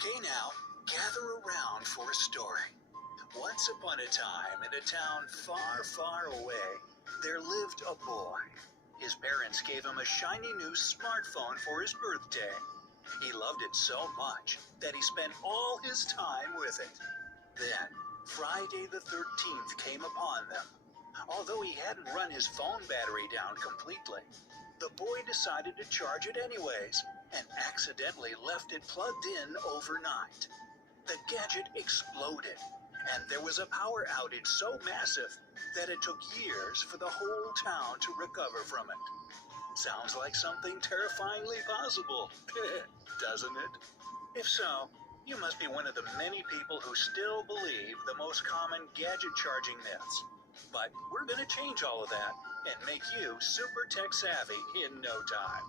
Okay, now, gather around for a story. Once upon a time, in a town far, far away, there lived a boy. His parents gave him a shiny new smartphone for his birthday. He loved it so much that he spent all his time with it. Then, Friday the 13th came upon them. Although he hadn't run his phone battery down completely, the boy decided to charge it anyways and accidentally left it plugged in overnight. The gadget exploded, and there was a power outage so massive that it took years for the whole town to recover from it. Sounds like something terrifyingly possible, doesn't it? If so, you must be one of the many people who still believe the most common gadget charging myths. But we're going to change all of that and make you super tech savvy in no time.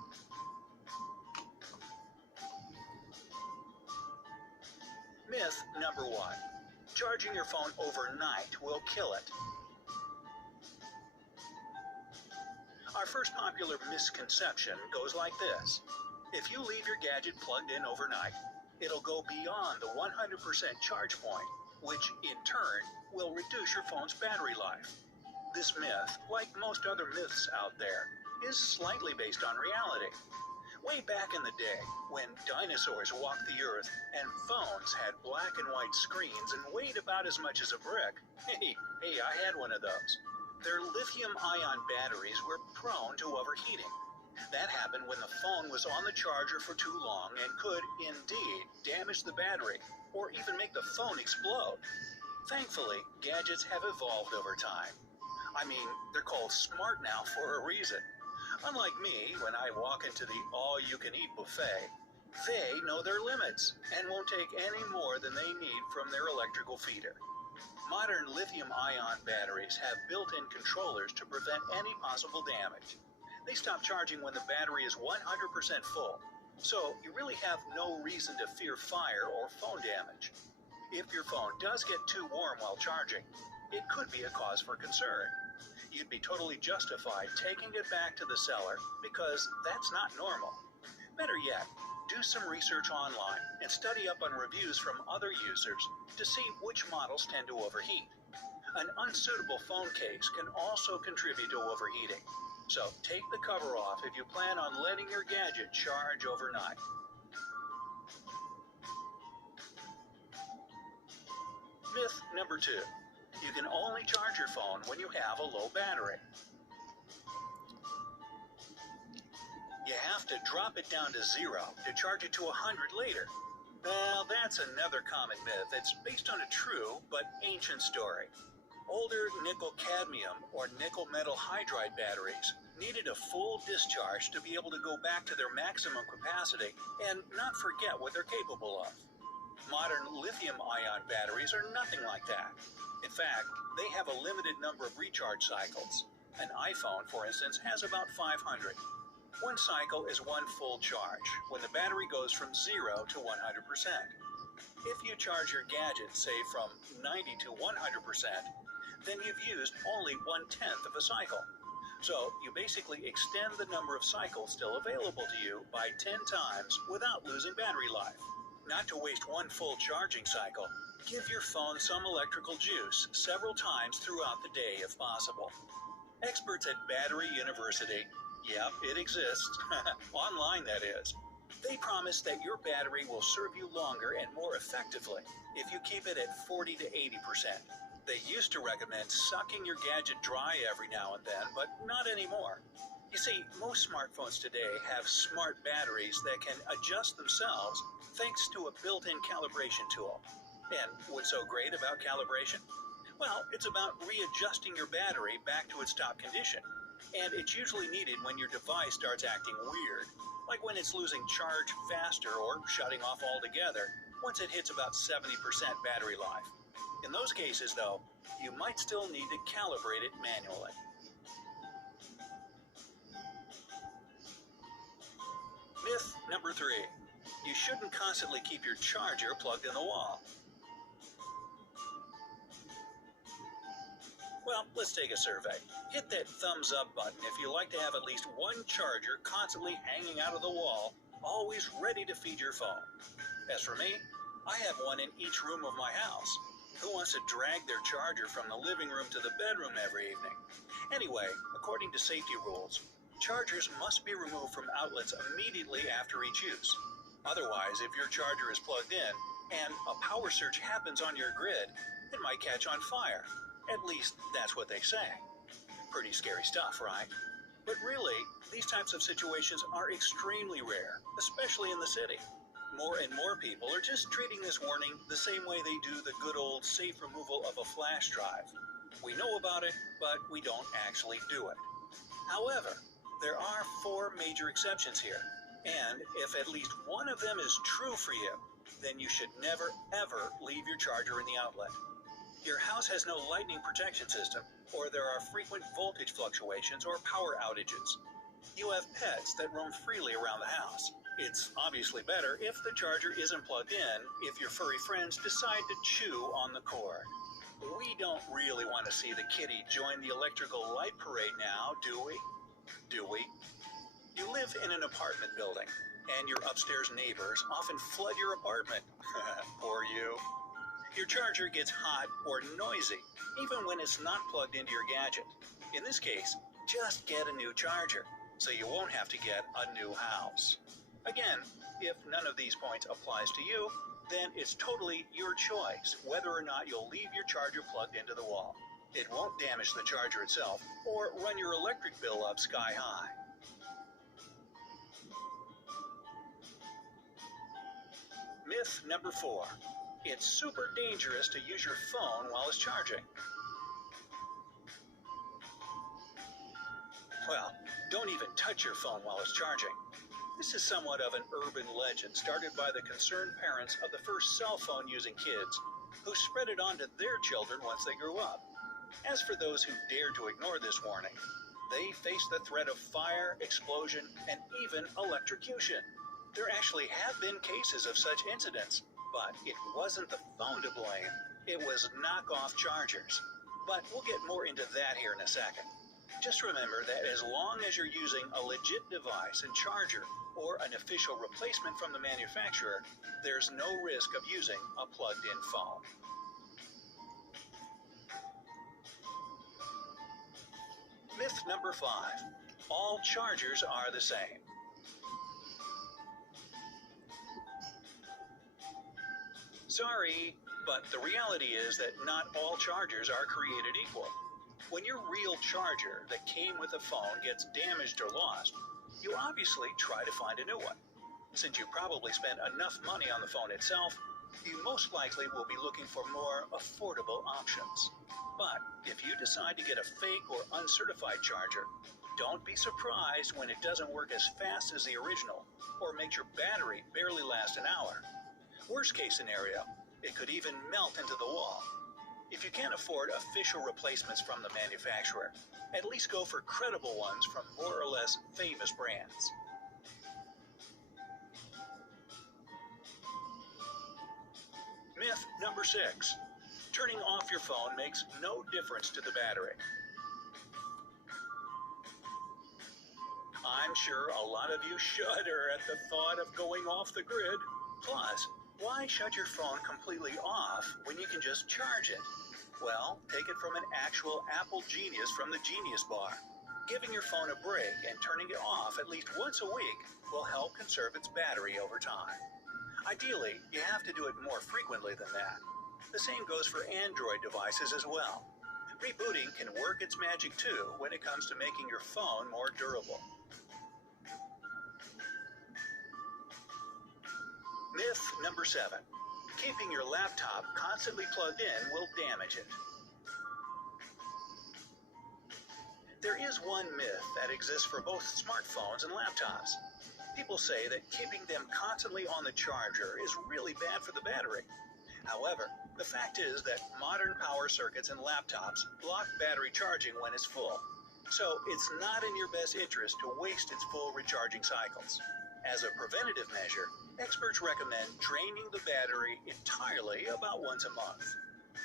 Myth number 1. Charging your phone overnight will kill it. Our first popular misconception goes like this. If you leave your gadget plugged in overnight, it'll go beyond the 100% charge point, which in turn will reduce your phone's battery life. This myth, like most other myths out there, is slightly based on reality. Way back in the day, when dinosaurs walked the earth and phones had black and white screens and weighed about as much as a brick, hey, I had one of those. Their lithium-ion batteries were prone to overheating. That happened when the phone was on the charger for too long and could, indeed, damage the battery or even make the phone explode. Thankfully, gadgets have evolved over time. I mean, they're called smart now for a reason. Unlike me, when I walk into the all-you-can-eat buffet, they know their limits and won't take any more than they need from their electrical feeder. Modern lithium-ion batteries have built-in controllers to prevent any possible damage. They stop charging when the battery is 100% full, so you really have no reason to fear fire or phone damage. If your phone does get too warm while charging, it could be a cause for concern. You'd be totally justified taking it back to the seller because that's not normal. Better yet, do some research online and study up on reviews from other users to see which models tend to overheat. An unsuitable phone case can also contribute to overheating, so take the cover off if you plan on letting your gadget charge overnight. Myth number 2. You can only charge your phone when you have a low battery. You have to drop it down to 0 to charge it to 100 later. Well, that's another common myth that's based on a true but ancient story. Older nickel-cadmium or nickel metal hydride batteries needed a full discharge to be able to go back to their maximum capacity and not forget what they're capable of. Modern lithium-ion batteries are nothing like that. In fact, they have a limited number of recharge cycles. An iPhone, for instance, has about 500. One cycle is one full charge, when the battery goes from 0 to 100%. If you charge your gadget, say from 90 to 100%, then you've used only 1/10 of a cycle. So you basically extend the number of cycles still available to you by 10 times without losing battery life. Not to waste one full charging cycle, give your phone some electrical juice several times throughout the day if possible. Experts at Battery University, yep, it exists, online that is, they promise that your battery will serve you longer and more effectively if you keep it at 40 to 80%. They used to recommend sucking your gadget dry every now and then, but not anymore. You see, most smartphones today have smart batteries that can adjust themselves thanks to a built-in calibration tool. And what's so great about calibration? Well, it's about readjusting your battery back to its top condition. And it's usually needed when your device starts acting weird, like when it's losing charge faster or shutting off altogether once it hits about 70% battery life. In those cases, though, you might still need to calibrate it manually. Myth number 3. You shouldn't constantly keep your charger plugged in the wall. Well, let's take a survey. Hit that thumbs up button if you like to have at least one charger constantly hanging out of the wall, always ready to feed your phone. As for me, I have one in each room of my house. Who wants to drag their charger from the living room to the bedroom every evening? Anyway, according to safety rules, chargers must be removed from outlets immediately after each use. Otherwise, if your charger is plugged in and a power surge happens on your grid, it might catch on fire. At least that's what they say. Pretty scary stuff, right? But really, these types of situations are extremely rare, especially in the city. More and more people are just treating this warning the same way they do the good old safe removal of a flash drive. We know about it, but we don't actually do it. However, there are 4 major exceptions here, and if at least one of them is true for you, then you should never ever leave your charger in the outlet. Your house has no lightning protection system, or there are frequent voltage fluctuations or power outages. You have pets that roam freely around the house. It's obviously better if the charger isn't plugged in if your furry friends decide to chew on the cord. We don't really want to see the kitty join the electrical light parade now, do we? Do we? You live in an apartment building, and your upstairs neighbors often flood your apartment. Poor you. Your charger gets hot or noisy, even when it's not plugged into your gadget. In this case, just get a new charger, so you won't have to get a new house. Again, if none of these points applies to you, then it's totally your choice whether or not you'll leave your charger plugged into the wall. It won't damage the charger itself or run your electric bill up sky high. Myth number 4. It's super dangerous to use your phone while it's charging. Well, don't even touch your phone while it's charging. This is somewhat of an urban legend started by the concerned parents of the first cell phone using kids, who spread it on to their children once they grew up. As for those who dare to ignore this warning, they face the threat of fire, explosion, and even electrocution. There actually have been cases of such incidents, but it wasn't the phone to blame. It was knockoff chargers. But we'll get more into that here in a second. Just remember that as long as you're using a legit device and charger or an official replacement from the manufacturer, there's no risk of using a plugged-in phone. Myth number 5. All chargers are the same. Sorry, but the reality is that not all chargers are created equal. When your real charger that came with the phone gets damaged or lost, you obviously try to find a new one. Since you probably spent enough money on the phone itself, you most likely will be looking for more affordable options. But if you decide to get a fake or uncertified charger, don't be surprised when it doesn't work as fast as the original or makes your battery barely last an hour. Worst case scenario, it could even melt into the wall. If you can't afford official replacements from the manufacturer, at least go for credible ones from more or less famous brands. Myth number 6. Turning off your phone makes no difference to the battery. I'm sure a lot of you shudder at the thought of going off the grid. Plus, why shut your phone completely off when you can just charge it? Well, take it from an actual Apple genius from the Genius Bar. Giving your phone a break and turning it off at least once a week will help conserve its battery over time. Ideally, you have to do it more frequently than that. The same goes for Android devices as well. Rebooting can work its magic too when it comes to making your phone more durable. Myth number 7. Keeping your laptop constantly plugged in will damage it. There is one myth that exists for both smartphones and laptops. People say that keeping them constantly on the charger is really bad for the battery. However, the fact is that modern power circuits in laptops block battery charging when it's full. So it's not in your best interest to waste its full recharging cycles. As a preventative measure, experts recommend draining the battery entirely about once a month.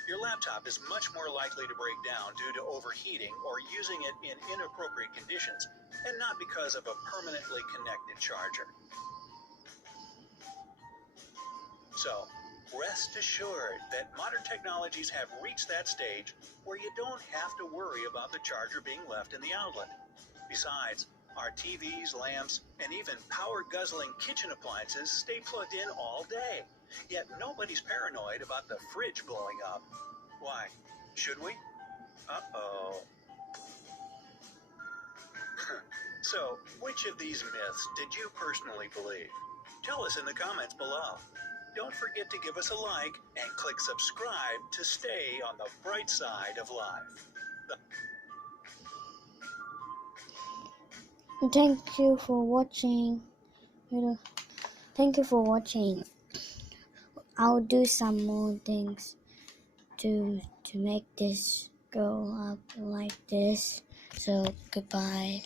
Your laptop is much more likely to break down due to overheating or using it in inappropriate conditions, and not because of a permanently connected charger. So, Rest assured that modern technologies have reached that stage where you don't have to worry about the charger being left in the outlet. Besides, our TVs, lamps, and even power-guzzling kitchen appliances stay plugged in all day. Yet nobody's paranoid about the fridge blowing up. Why? Should we? Uh-oh. So, which of these myths did you personally believe? Tell us in the comments below. Don't forget to give us a like and click subscribe to stay on the bright side of life. Thank you for watching. Thank you for watching. I'll do some more things to make this go up like this. So goodbye.